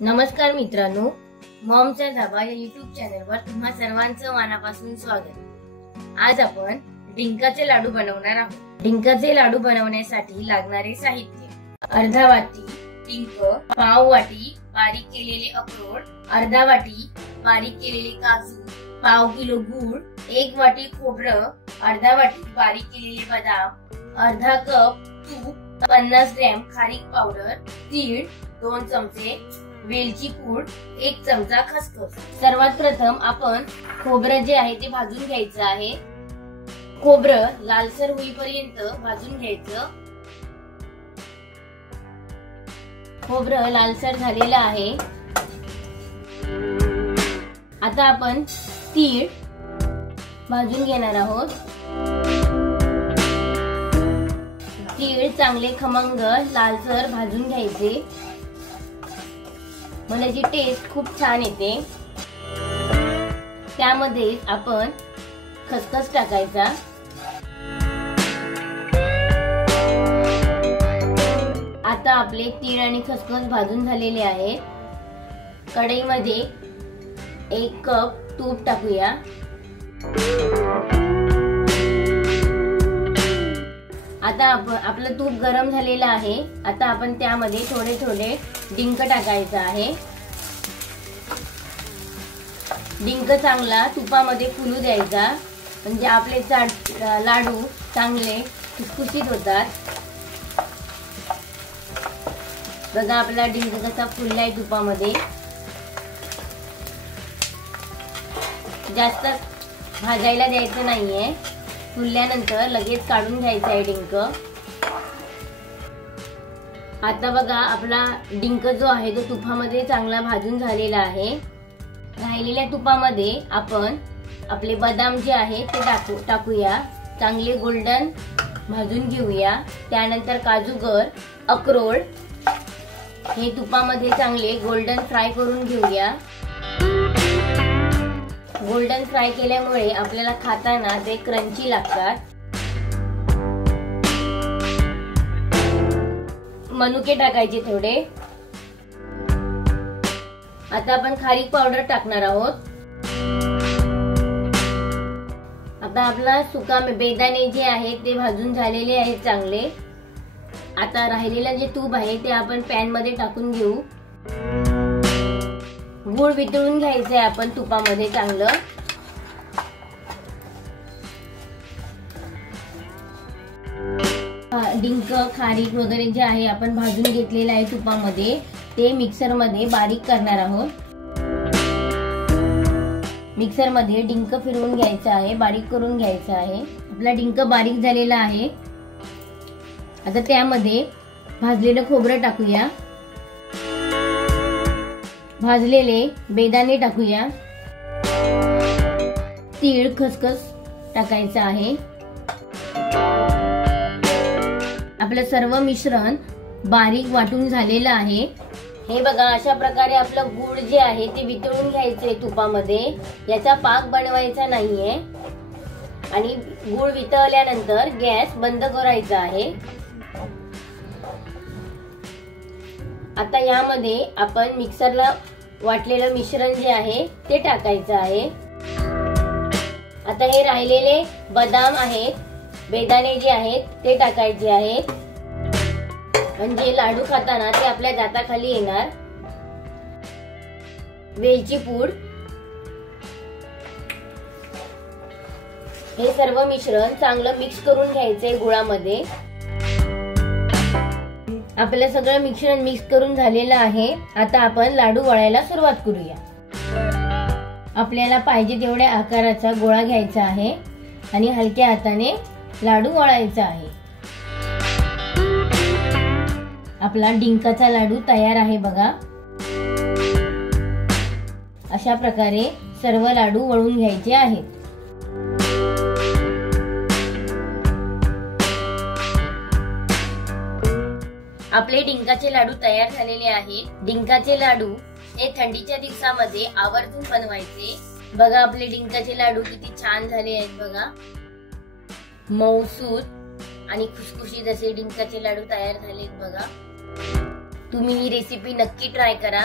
नमस्कार मित्रांनो, मॉमचा धाबा या युट्यूब चॅनलवर तुम्हा सर्वांचं मनापासून स्वागत। आज आपण डिंकाचे लाडू बनवणार आहोत। डिंकाचे लाडू बनवण्यासाठी लागणारे साहित्य: अर्धा वाटी डिंक, पाव वाटी बारीक केलेले अक्रोड, अर्धा वाटी बारीक केलेले काजू, पाव किलो गूळ, 1 वाटी खोबरं, अर्धा वाटी बारीक केलेले बदाम, अर्धा कप तूप, 50 ग्रॅम खारीक पावडर, तीळ 2 चमचे, वेलची पूड 1 चमचा, खसखस। सर्वात प्रथम आपण खोबरं जे आहे ते भाजून घ्यायचं आहे। खोबरं लालसर होईपर्यंत भाजून घ्यायचं। खोबरं लालसर झालेलं आहे। आता आपण तीळ भाजून घेणार आहोत। तीळ चांगले खमंग लालसर भाजून घ्यायचे, म्हणजे याची टेस्ट खूप छान येते। त्यामध्ये आपण खसखस टाकायचा। आता आपले तीळ आणि खसखस भाजून झालेले आहेत। कढईमध्ये 1 कप तूप टाकूया। आता आपलं तूप गरम झालेलं आहे। आता आपण त्यामध्ये थोडे थोडे डिंक टाकायचं आहे। डिंक चांगला तुपामध्ये फुलू द्यायचा, म्हणजे आपले लाडू चांगले खुसखुशीत होतात। बघा आपला डिंक कसा फुललाय तुपामध्ये। जास्त भाजायला द्यायचं नाहीये, फुलल्यानंतर लगेच काढून घ्यायचा आहे डिंक। आता बघा आपला डिंक जो आहे तो तुपामध्ये चांगला भाजून झालेला आहे। राहिलेल्या तुपामध्ये आपण आपले बदाम जे आहे ते टाकूया। चांगले गोल्डन भाजून घेऊया। त्यानंतर काजूगर, अक्रोड हे तुपामध्ये चांगले गोल्डन फ्राय करून घेऊया। गोल्डन फ्राय केल्यामुळे आपल्याला खाताना ते क्रंची लागतात। मनुके टाकायचे थोडे। आता आपण खारीक पावडर टाकणार आहोत। आता आपला सुका बेदाणे जे आहे ते भाजून झालेले आहेत चांगले। आता राहिलेलं जे तूप आहे ते आपण पॅन मध्ये टाकून घेऊ। गूळ वितळून घ्यायचं आहे आपण तुपामध्ये चांगलं। डिंक, खारीक वगैरे जे आहे आपण भाजून घेतलेलं आहे तुपामध्ये, ते मिक्सर मध्ये बारीक करणार आहोत। मिक्सर मध्ये डिंक फिरवून घ्यायचा आहे, बारीक करून घ्यायचा आहे। आपला डिंक बारीक झालेला आहे। आता त्यामध्ये भाजलेलं खोबरं टाकूया। भाजलेले बेदाणे टाकूया। तीळ, खसखस टाकायचं आहे। आपलं सर्व मिश्रण बारीक वाटून झालेलं आहे। हे बघा अशा प्रकारे आपलं गूळ जे आहे ते वितळून घ्यायचंय तुपामध्ये। याचा पाक बनवायचा नाहीये, आणि गूळ वितळल्यानंतर गॅस बंद करायचा आहे। आता यामध्ये आपण मिक्सरला वाटलेलं मिश्रण जे आहे ते टाकायचं आहे। आता हे राहिलेले बदाम आहेत, बेदाणे जे आहेत ते टाकायचे आहेत, म्हणजे लाडू खाताना ते आपल्या दाताखाली येणार। वेलची पूड, हे सर्व मिश्रण चांगलं मिक्स करून घ्यायचंय गुळामध्ये। आपलं सगळं मिश्रण मिक्स करून झालेलं आहे। आता आपण लाडू वळायला सुरुवात करूया। आपल्याला पाहिजे तेवढ्या आकाराचा गोळा घ्यायचा आहे आणि हलक्या हाताने लाडू वळायचा आहे। आपला डिंकाचा लाडू तयार आहे बघा। अशा प्रकारे सर्व लाडू वळून घ्यायचे आहेत। आपले डिंकाचे लाडू तयार झालेले आहेत। डिंकाचे लाडू हे थंडीच्या दिवसामध्ये आवर्जून बनवायचे। बघा आपले डिंकाचे लाडू किती छान झाले आहेत बघा। मऊसूत आणि खुसखुशीत असे डिंकाचे लाडू तयार झालेत बघा। तुम्ही ही रेसिपी नक्की ट्राय करा।